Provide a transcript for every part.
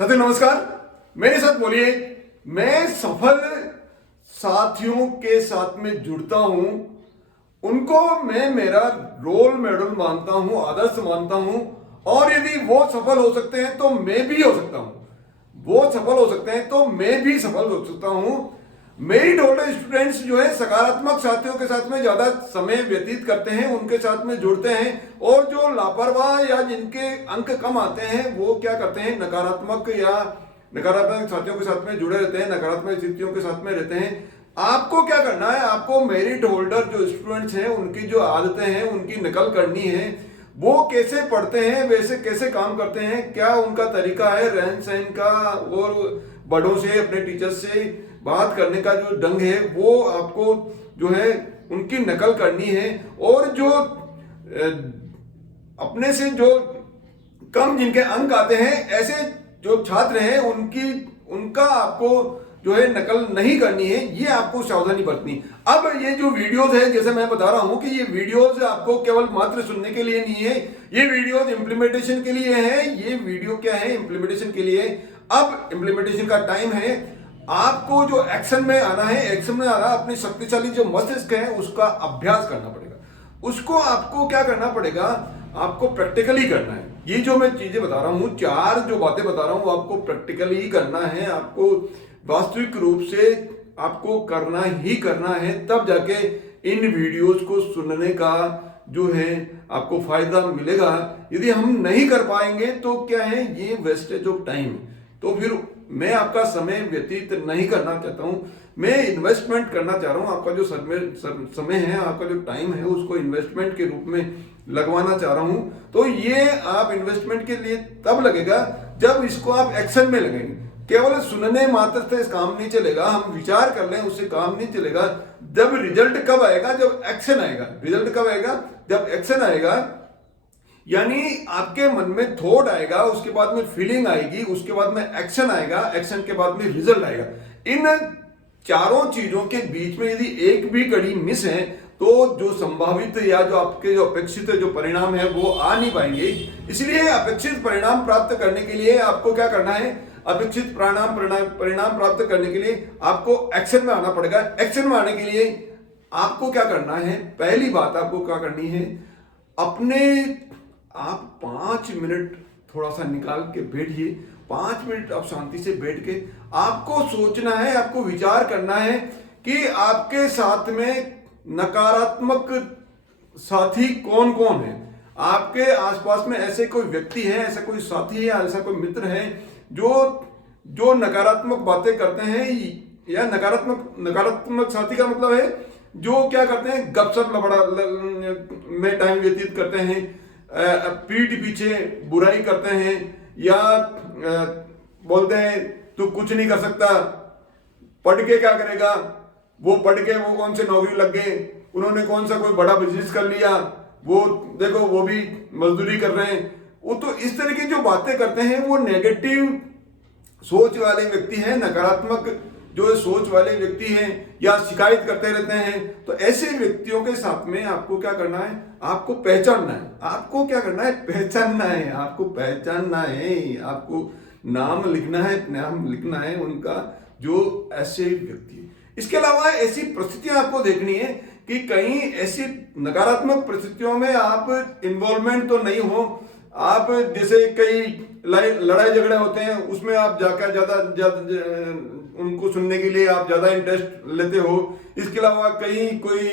साथियों नमस्कार, मेरे साथ बोलिए। मैं सफल साथियों के साथ में जुड़ता हूं, उनको मैं मेरा रोल मॉडल मानता हूं, आदर्श मानता हूं। और यदि वो सफल हो सकते हैं तो मैं भी हो सकता हूं, वो सफल हो सकते हैं तो मैं भी सफल हो सकता हूं। मेरिट होल्डर स्टूडेंट्स जो है सकारात्मक साथियों के साथ में ज्यादा समय व्यतीत करते हैं, उनके साथ में जुड़ते हैं। और जो लापरवाह या जिनके अंक कम आते हैं वो क्या करते हैं, नकारात्मक साथियों के साथ में जुड़े रहते हैं, नकारात्मक स्थितियों के साथ में रहते हैं। आपको क्या करना है, आपको मेरिट होल्डर जो स्टूडेंट्स हैं उनकी जो आदतें हैं उनकी नकल करनी है। वो कैसे पढ़ते हैं, वैसे कैसे काम करते हैं, क्या उनका तरीका है रहन सहन का, और बड़ों से अपने टीचर्स से बात करने का जो ढंग है वो आपको जो है उनकी नकल करनी है। और जो अपने से जो कम जिनके अंक आते हैं ऐसे जो छात्र हैं उनका आपको जो है नकल नहीं करनी है, ये आपको सावधानी बरतनी। अब ये जो वीडियोस है, जैसे मैं बता रहा हूं कि ये वीडियोस आपको केवल मात्र सुनने के लिए नहीं है, ये वीडियोस इंप्लीमेंटेशन के लिए है। ये वीडियो क्या है, इंप्लीमेंटेशन के लिए। अब इंप्लीमेंटेशन का टाइम है, आपको जो एक्शन में आना है, एक्शन में आना अपनी शक्तिशाली जो मस्तिष्क है उसका अभ्यास करना पड़ेगा। उसको आपको क्या करना पड़ेगा, आपको प्रैक्टिकली करना है। ये जो मैं चीजें बता रहा हूं, चार जो बातें बता रहा हूं, आपको प्रैक्टिकली ही करना है, आपको वास्तविक रूप से आपको करना ही करना है। तब जाके इन वीडियोस को सुनने का जो है आपको फायदा मिलेगा। यदि हम नहीं कर पाएंगे तो क्या है, ये वेस्टेज ऑफ टाइम। तो फिर मैं आपका समय व्यतीत नहीं करना चाहता हूं, मैं इन्वेस्टमेंट करना चाह रहा हूं। आपका जो समय है, आपका जो टाइम है, उसको इन्वेस्टमेंट के रूप में लगवाना चाह रहा हूं। तो ये आप इन्वेस्टमेंट के लिए तब लगेगा जब इसको आप एक्शन में लगेंगे। केवल सुनने मात्र से काम नहीं चलेगा, हम विचार कर लें उससे काम नहीं चलेगा। जब रिजल्ट कब आएगा, जब एक्शन आएगा। रिजल्ट कब आएगा, जब एक्शन आएगा। यानी आपके मन में थॉट आएगा, उसके बाद में फीलिंग आएगी, उसके बाद में एक्शन आएगा, एक्शन के बाद में रिजल्ट आएगा। इन चारों चीजों के बीच में यदि एक भी कड़ी मिस है तो जो संभावित या जो आपके जो अपेक्षित जो परिणाम है वो आ नहीं पाएंगे। इसलिए अपेक्षित परिणाम प्राप्त करने के लिए आपको क्या करना है, अपेक्षित परिणाम प्राप्त करने के लिए आपको एक्शन में आना पड़ेगा। एक्शन में आने के लिए आपको क्या करना है, पहली बात आपको क्या करनी है, अपने आप 5 मिनट थोड़ा सा निकाल के बैठिए। 5 मिनट आप शांति से बैठ के आपको सोचना है, आपको विचार करना है कि आपके साथ में नकारात्मक साथी कौन कौन है। आपके आसपास में ऐसे कोई व्यक्ति है, ऐसा कोई साथी है, ऐसा कोई मित्र है जो नकारात्मक बातें करते हैं। या नकारात्मक साथी का मतलब है जो क्या करते हैं, गपशप में टाइम व्यतीत करते हैं, पीठ पीछे बुराई करते हैं, या बोलते हैं तू कुछ नहीं कर सकता, पढ़ के क्या करेगा, वो पढ़ के वो कौन से नौकरी लग गए, उन्होंने कौन सा कोई बड़ा बिजनेस कर लिया, वो देखो वो भी मजदूरी कर रहे हैं। वो तो इस तरह की जो बातें करते हैं वो नेगेटिव सोच वाले व्यक्ति हैं, नकारात्मक जो सोच वाले व्यक्ति हैं, या शिकायत करते रहते हैं। तो ऐसे व्यक्तियों के साथ में आपको क्या करना है, आपको पहचानना है। आपको क्या करना है, पहचानना है, आपको पहचानना है, आपको नाम लिखना है उनका जो ऐसे व्यक्ति है। इसके अलावा ऐसी परिस्थितियां आपको देखनी है कि कहीं ऐसी नकारात्मक परिस्थितियों में आप इन्वॉल्वमेंट तो नहीं हो। आप जैसे कई लड़ाई झगड़े होते हैं उसमें आप जाकर ज्यादा उनको सुनने के लिए आप ज्यादा इंटरेस्ट लेते हो। इसके अलावा कहीं कोई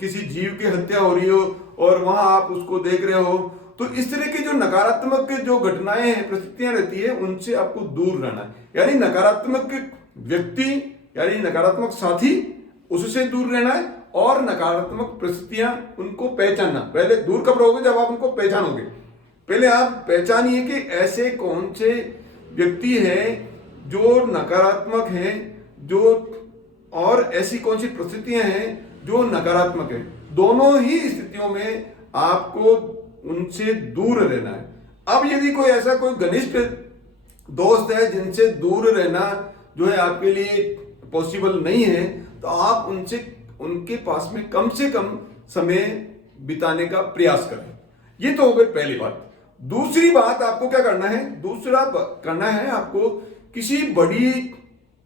किसी जीव की हत्या हो रही हो और वहां आप उसको देख रहे हो। तो इस तरह की जो नकारात्मक जो घटनाएं हैं, परिस्थितियां रहती है, उनसे आपको दूर रहना है। यानी नकारात्मक व्यक्ति यानी नकारात्मक साथी, उससे दूर रहना है। और नकारात्मक परिस्थितियां उनको पहचानना। पहले दूर कब रहोगे, जब आप उनको पहचानोगे। पहले आप पहचानिए कि ऐसे कौन से व्यक्ति हैं जो नकारात्मक हैं, और ऐसी कौन सी परिस्थितियां हैं जो नकारात्मक है। दोनों ही स्थितियों में आपको उनसे दूर रहना है। अब यदि कोई ऐसा कोई घनिष्ठ दोस्त है जिनसे दूर रहना जो है आपके लिए पॉसिबल नहीं है, तो आप उनके पास में कम से कम समय बिताने का प्रयास करें। ये तो हो गई पहली बात। दूसरी बात आपको क्या करना है, दूसरा करना है आपको किसी बड़ी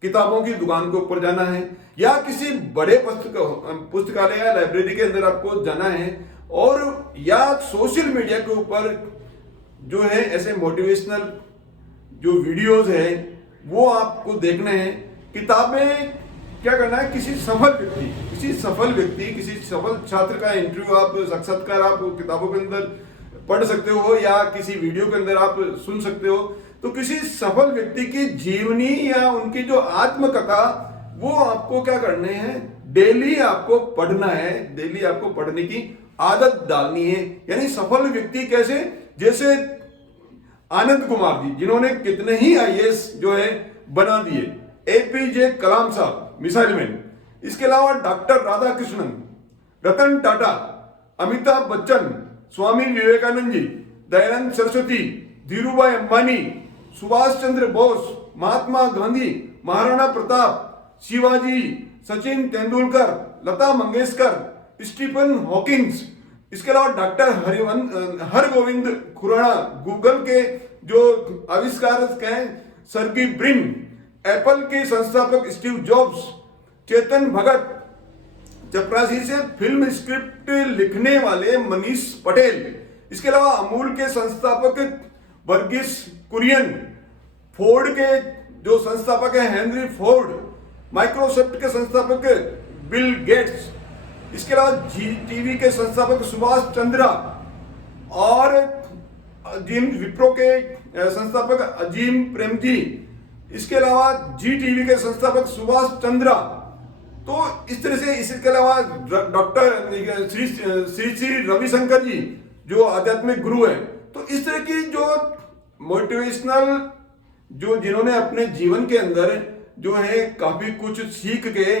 किताबों की दुकान के ऊपर जाना है या किसी बड़े पुस्तकालय या लाइब्रेरी के अंदर आपको जाना है, और या सोशल मीडिया के ऊपर जो है ऐसे मोटिवेशनल जो वीडियोस है वो आपको देखने हैं। किताबें क्या करना है, किसी सफल व्यक्ति किसी सफल छात्र का इंटरव्यू आप साक्षात्कार आप किताबों के अंदर पढ़ सकते हो या किसी वीडियो के अंदर आप सुन सकते हो। तो किसी सफल व्यक्ति की जीवनी या उनकी जो आत्मकथा वो आपको क्या करने हैं, डेली आपको पढ़ना है, डेली आपको पढ़ने की आदत डालनी है। यानी सफल व्यक्ति कैसे, जैसे आनंद कुमार जी जिन्होंने कितने ही आईएएस जो है बना दिए, एपीजे कलाम साहब मिसाइल मैन, इसके अलावा doctor Radhakrishnan, Ratan Tata, Amitabh Bachchan, Swami Vivekananda ji, Dayanand Saraswati, Dhirubhai Ambani, Subhash Chandra Bose, Mahatma Gandhi, Maharana Pratap, Shivaji, Sachin Tendulkar, Lata Mangeshkar, Stephen Hawkins, इसके अलावा डॉक्टर हरगोविंद खुराना, गूगल के जो आविष्कारक हैं सर्गी ब्रिन, एप्पल के संस्थापक स्टीव जॉब्स, चेतन भगत, चपरासी से फिल्म स्क्रिप्ट लिखने वाले मनीष पटेल, इसके अलावा अमूल के संस्थापक वर्गीस कुरियन, फोर्ड के जो संस्थापक है हेनरी फोर्ड, माइक्रोसॉफ्ट के संस्थापक बिल गेट्स, इसके अलावा जी टीवी के संस्थापक सुभाष चंद्रा और जिन विप्रो के संस्थापक अजीम प्रेमजी, इसके अलावा जी टीवी के संस्थापक सुभाष चंद्रा। तो इस तरह से, इसके अलावा डॉक्टर श्री रविशंकर जी जो आध्यात्मिक गुरु हैं। तो इस तरह की जो मोटिवेशनल जो जिन्होंने अपने जीवन के अंदर जो है काफी कुछ सीख के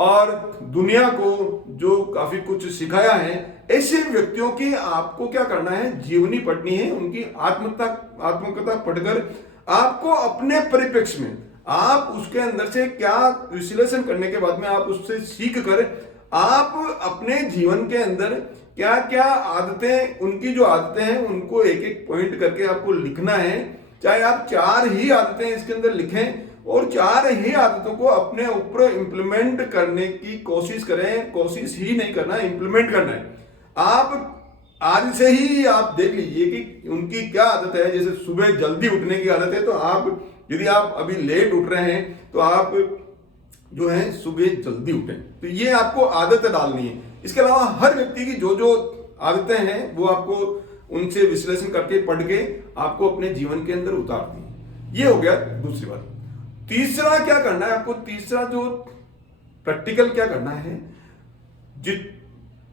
और दुनिया को जो काफी कुछ सिखाया है, ऐसे व्यक्तियों की आपको क्या करना है, जीवनी पढ़नी है। उनकी आत्मकथा पढ़कर आपको अपने परिप्रेक्ष्य में आप उसके अंदर से क्या विश्लेषण करने के बाद में आप उससे सीख कर आप अपने जीवन के अंदर क्या क्या आदतें, उनकी जो आदतें हैं उनको एक एक पॉइंट करके आपको लिखना है। चाहे आप 4 ही आदतें इसके अंदर लिखें और 4 ही आदतों को अपने ऊपर इंप्लीमेंट करने की कोशिश करें। कोशिश ही नहीं करना, इंप्लीमेंट करना है। आप आज से ही आप देख लीजिए कि उनकी क्या आदत है। जैसे सुबह जल्दी उठने की आदत है, तो आप यदि आप अभी लेट उठ रहे हैं तो आप जो है सुबह जल्दी उठें। तो ये आपको आदत डालनी है। इसके अलावा हर व्यक्ति की जो जो आदतें हैं वो आपको उनसे विश्लेषण करके पढ़ के आपको अपने जीवन के अंदर उतारनी है। ये हो गया दूसरी बात। तीसरा क्या करना है आपको, तीसरा जो प्रैक्टिकल क्या करना है,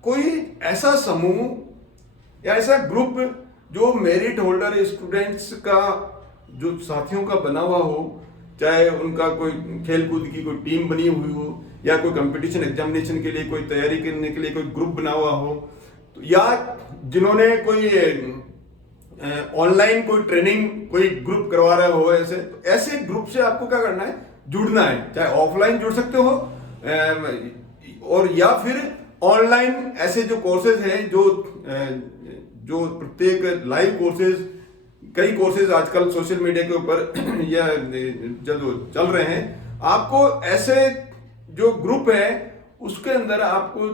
कोई ऐसा समूह या ऐसा ग्रुप जो मेरिट होल्डर स्टूडेंट्स का जो साथियों का बना हुआ हो, चाहे उनका कोई खेलकूद की कोई टीम बनी हुई हो या कोई कंपटीशन एग्जामिनेशन के लिए कोई तैयारी करने के लिए कोई ग्रुप बना हुआ हो, तो या जिन्होंने कोई ऑनलाइन कोई ट्रेनिंग कोई ग्रुप करवा रहे हो, ऐसे ग्रुप से आपको क्या करना है, जुड़ना है। चाहे ऑफलाइन जुड़ सकते हो और या फिर ऑनलाइन ऐसे जो कोर्सेज हैं जो प्रत्येक लाइव कोर्सेज, कई कोर्सेज आजकल सोशल मीडिया के ऊपर या जो चल रहे हैं, आपको ऐसे जो ग्रुप है उसके अंदर आपको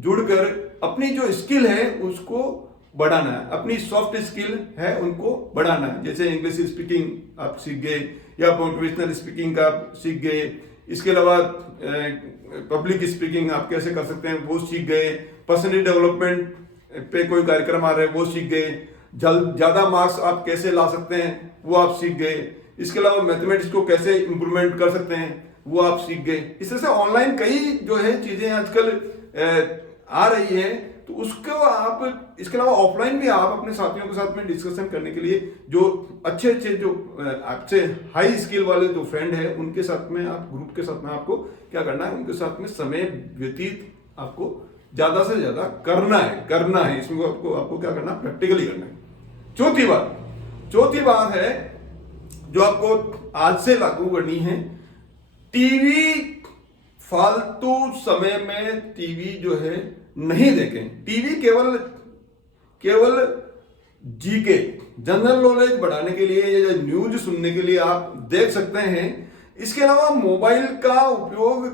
जुड़कर अपनी जो स्किल है उसको बढ़ाना है। अपनी सॉफ्ट स्किल है उनको बढ़ाना है। जैसे इंग्लिश स्पीकिंग आप सीख गए या मोटिवेशनल स्पीकिंग का आप सीख गए, इसके अलावा पब्लिक स्पीकिंग आप कैसे कर सकते हैं वो सीख गए, पर्सनल डेवलपमेंट पे कोई कार्यक्रम आ रहे हैं वो सीख गए, ज्यादा मार्क्स आप कैसे ला सकते हैं वो आप सीख गए, इसके अलावा मैथमेटिक्स को कैसे इंप्रूवमेंट कर सकते हैं वो आप सीख गए। इस तरह से ऑनलाइन कई जो है चीजें आजकल आ रही है, तो उसको आप, इसके अलावा ऑफलाइन भी आप अपने साथियों के साथ में डिस्कशन करने के लिए जो अच्छे अच्छे जो आपसे हाई स्किल वाले जो फ्रेंड है उनके साथ में आप ग्रुप के साथ में आपको क्या करना है, उनके साथ में समय व्यतीत आपको ज्यादा से ज्यादा करना है। इसमें आपको क्या करना, प्रैक्टिकली करना है। चौथी बात है जो आपको आज से लागू करनी है, टीवी फालतू समय में टीवी जो है नहीं देखें। टीवी केवल जीके जनरल नॉलेज बढ़ाने के लिए या न्यूज सुनने के लिए आप देख सकते हैं। इसके अलावा मोबाइल का उपयोग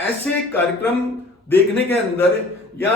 ऐसे कार्यक्रम देखने के अंदर या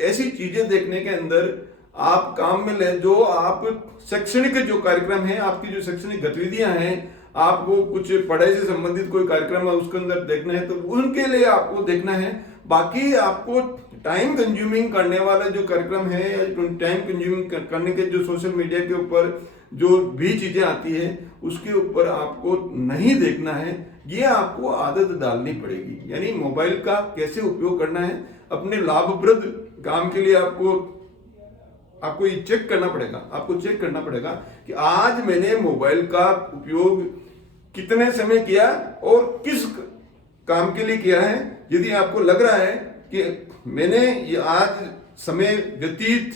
ऐसी चीजें देखने के अंदर आप काम में ले, जो आप शैक्षणिक जो कार्यक्रम है, आपकी जो शैक्षणिक गतिविधियां हैं, आपको कुछ पढ़ाई से संबंधित कोई कार्यक्रम है उसके अंदर देखना है तो उनके लिए आपको देखना है। बाकी आपको टाइम कंज्यूमिंग करने वाला जो कार्यक्रम है या टाइम कंज्यूमिंग करने के जो सोशल मीडिया के ऊपर जो भी चीजें आती है उसके ऊपर आपको नहीं देखना है। ये आपको आदत डालनी पड़ेगी। यानी मोबाइल का कैसे उपयोग करना है अपने लाभप्रद काम के लिए आपको ये चेक करना पड़ेगा। आपको चेक करना पड़ेगा कि आज मैंने मोबाइल का उपयोग कितने समय किया और किस काम के लिए किया है। यदि आपको लग रहा है कि मैंने ये आज समय व्यतीत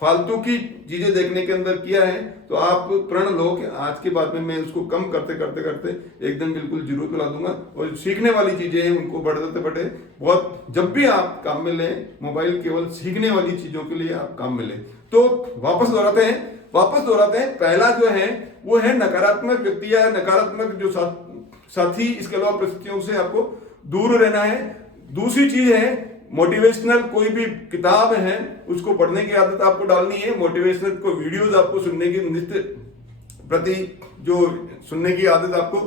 फालतू की चीजें देखने के अंदर किया है तो आप प्रण लो कि आज के बाद में मैं उसको कम करते करते करते एक दिन बिल्कुल जीरो पे ला दूंगा। और सीखने वाली चीजें हैं उनको बढ़ते बढ़े बहुत, जब भी आप काम में लें मोबाइल केवल सीखने वाली चीजों के लिए आप काम में लें। तो वापस दोहराते हैं पहला जो है वो है नकारात्मक व्यक्ति या नकारात्मक जो साथी, इसके अलावा परिस्थितियों से आपको दूर रहना है। दूसरी चीज है मोटिवेशनल कोई भी किताब है उसको पढ़ने की आदत आपको डालनी है। मोटिवेशनल को वीडियोस आपको सुनने की नित्य प्रति जो सुनने की आदत आपको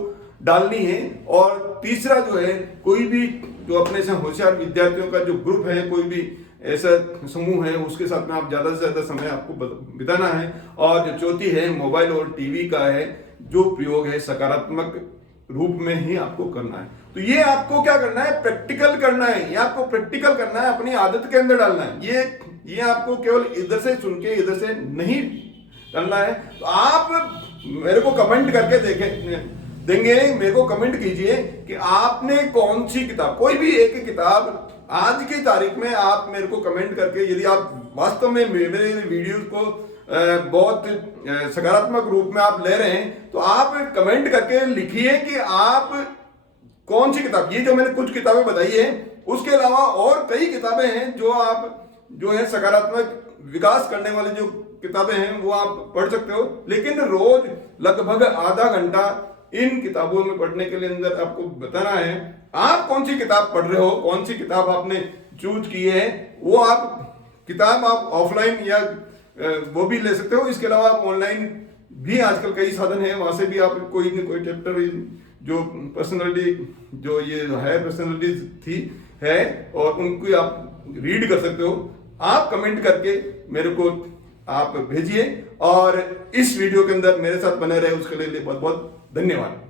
डालनी है। और तीसरा जो है कोई भी जो अपने से होशियार विद्यार्थियों का जो ग्रुप है, कोई भी ऐसा समूह है उसके साथ में आप ज्यादा से ज्यादा समय आपको बिताना है। और जो चौथी है मोबाइल और टीवी का है जो प्रयोग है सकारात्मक रूप में ही आपको करना है। तो ये आपको क्या करना है, प्रैक्टिकल करना है। ये आपको प्रैक्टिकल करना है, अपनी आदत के अंदर डालना है। ये आपको केवल इधर से सुन के इधर से नहीं डालना है। तो आप मेरे को कमेंट करके देंगे, मेरे को कमेंट कीजिए कि आपने कौन सी किताब, कोई भी एक किताब आज की तारीख में आप मेरे को कमेंट करके, यदि आप वास्तव में मेरे वीडियो को बहुत सकारात्मक रूप में आप ले रहे हैं तो आप कमेंट करके लिखिए कि आप कौन सी किताब, ये जो मैंने कुछ किताबें बताई है उसके अलावा और कई किताबें हैं जो आप जो है सकारात्मक विकास करने वाली जो किताबें हैं वो आप पढ़ सकते हो। लेकिन रोज लगभग आधा घंटा इन किताबों में पढ़ने के लिए अंदर आपको बताना है आप कौन सी किताब पढ़ रहे हो, कौन सी किताब आपने चूज की है। वो किताब आप ऑफलाइन या वो भी ले सकते हो। इसके अलावा आप ऑनलाइन भी आजकल कई साधन हैं, वहां से भी आप कोई न कोई चैप्टर जो पर्सनैलिटी जो ये हायर पर्सनैलिटीज थी है और उनको आप रीड कर सकते हो। आप कमेंट करके मेरे को आप भेजिए और इस वीडियो के अंदर मेरे साथ बने रहे उसके लिए बहुत बहुत धन्यवाद।